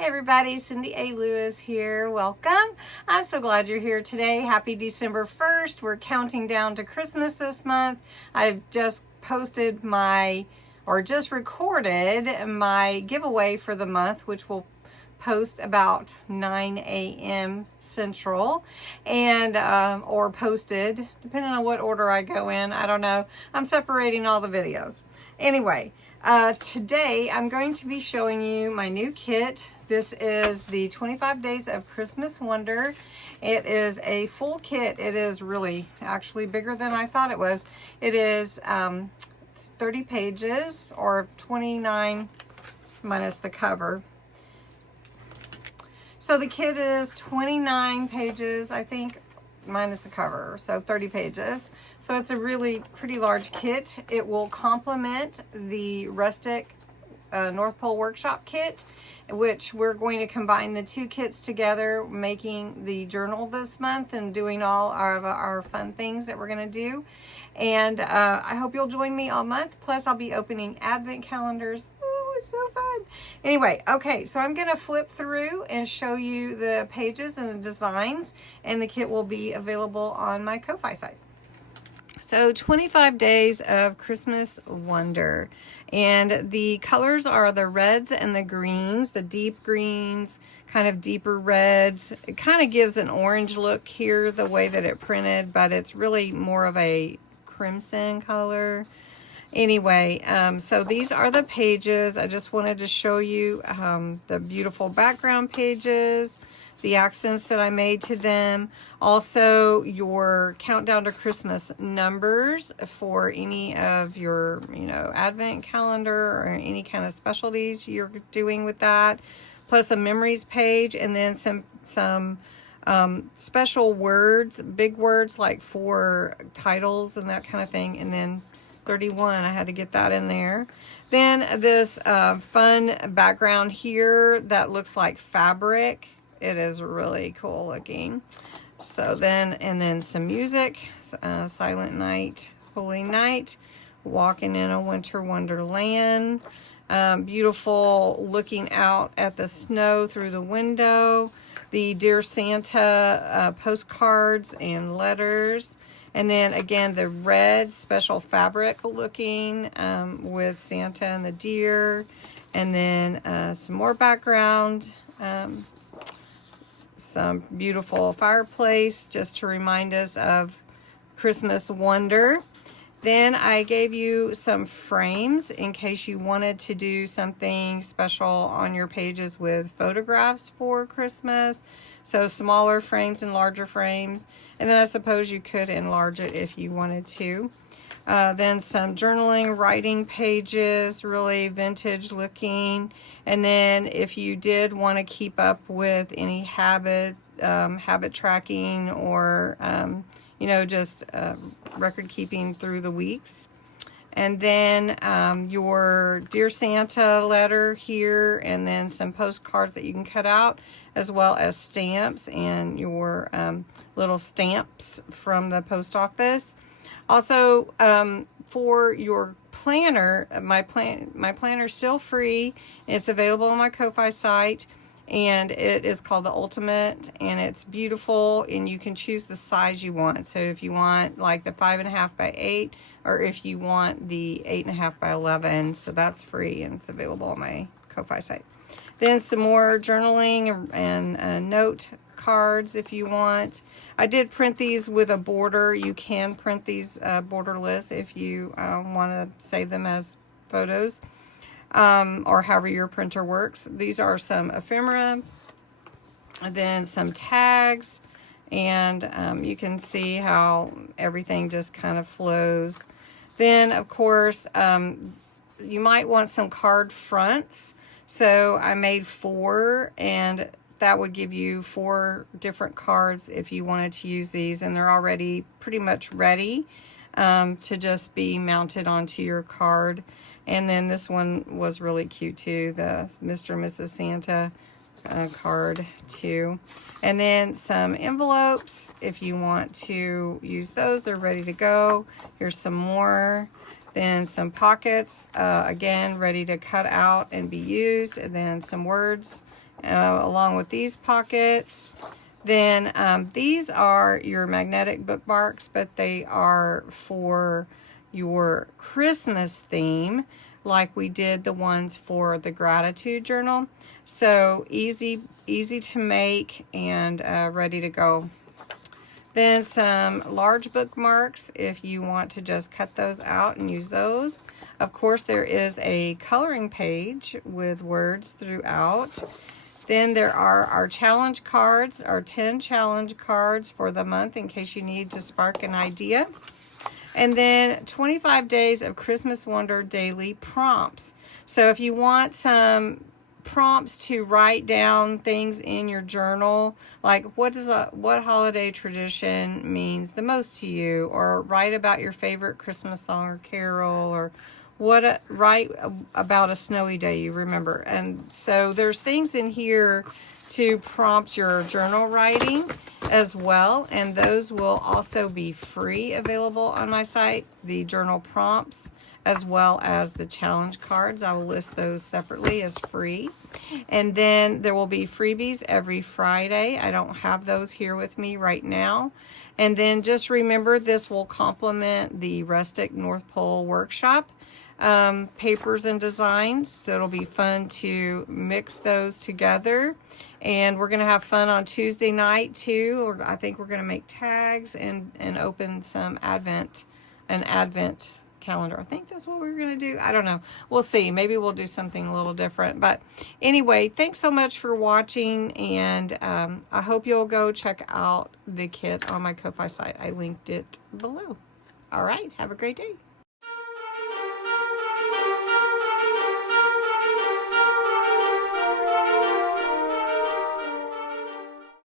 Hey everybody, Cindy A. Lewis here. Welcome. I'm so glad you're here today. Happy December 1st. We're counting down to Christmas this month. I've just posted just recorded my giveaway for the month, which will post about 9 a.m. Central, and or posted, depending on what order I go in. I don't know. I'm separating all the videos. Anyway, today I'm going to be showing you my new kit. This is the 25 Days of Christmas Wonder. It is a full kit. It is really actually bigger than I thought it was. It is 30 pages, or 29 minus the cover. So the kit is 29 pages, I think, minus the cover, so 30 pages. So it's a really pretty large kit. It will complement the Rustic North Pole Workshop kit, which we're going to combine the two kits together, making the journal this month and doing all our fun things that we're going to do. And I hope you'll join me all month. Plus, I'll be opening advent calendars. Oh, it's so fun. Anyway, okay, so I'm going to flip through and show you the pages and the designs, and the kit will be available on my Ko-Fi site. So 25 Days of Christmas Wonder, and the colors are the reds and the greens, the deep greens, kind of deeper reds. It kind of gives an orange look here the way that it printed, but it's really more of a crimson color. Anyway, so these are the pages. I just wanted to show you the beautiful background pages, the accents that I made to them. Also, your countdown to Christmas numbers for any of your, advent calendar or any kind of specialties you're doing with that. Plus a memories page, and then some special words, big words like for titles and that kind of thing. And then 31, I had to get that in there. Then this fun background here that looks like fabric. It is really cool looking. So then some music, Silent Night, Holy Night, Walking in a Winter Wonderland. Beautiful looking out at the snow through the window. The Dear Santa postcards and letters. And then again, the red special fabric looking with Santa and the deer. And then some more background. Some beautiful fireplace just to remind us of Christmas wonder. Then I gave you some frames in case you wanted to do something special on your pages with photographs for Christmas. So smaller frames and larger frames. And then I suppose you could enlarge it if you wanted to. Then some journaling, writing pages, really vintage looking. And then if you did want to keep up with any habit tracking, or just record keeping through the weeks. And then your Dear Santa letter here, and then some postcards that you can cut out, as well as stamps and your little stamps from the post office. Also, for your planner, my planner is still free. It's available on my Ko-Fi site, and it is called the Ultimate, and it's beautiful, and you can choose the size you want. So if you want like the 5.5 by 8, or if you want the 8.5 by 11, so that's free, and it's available on my Ko-Fi site. Then some more journaling and note cards if you want. I did print these with a border. You can print these borderless if you want to save them as photos, or however your printer works. These are some ephemera, and then some tags, and you can see how everything just kind of flows. Then of course you might want some card fronts. So I made 4, and that would give you 4 different cards if you wanted to use these, and they're already pretty much ready to just be mounted onto your card. And then this one was really cute too, the Mr. and Mrs. Santa card too. And then some envelopes if you want to use those, they're ready to go. Here's some more. Then some pockets, again, ready to cut out and be used. And then some words along with these pockets. Then these are your magnetic bookmarks, but they are for your Christmas theme, like we did the ones for the gratitude journal. So easy to make and ready to go. Then some large bookmarks if you want to just cut those out and use those. Of course, there is a coloring page with words throughout. Then there are our challenge cards, our 10 challenge cards for the month in case you need to spark an idea. And then 25 days of Christmas Wonder daily prompts. So if you want some prompts to write down things in your journal, like what holiday tradition means the most to you, or write about your favorite Christmas song or carol, or write about a snowy day you remember. And so there's things in here to prompt your journal writing as well, and those will also be free, available on my site, the journal prompts as well as the challenge cards. I will list those separately as free. And then there will be freebies every Friday. I don't have those here with me right now. And then just remember, this will complement the Rustic North Pole workshop papers and designs, so it'll be fun to mix those together. And we're going to have fun on Tuesday night too, or I think we're going to make tags and open some advent calendar. I think that's what we're going to do. I don't know. We'll see. Maybe we'll do something a little different. But anyway, thanks so much for watching, and I hope you'll go check out the kit on my Ko-Fi site. I linked it below. All right. Have a great day.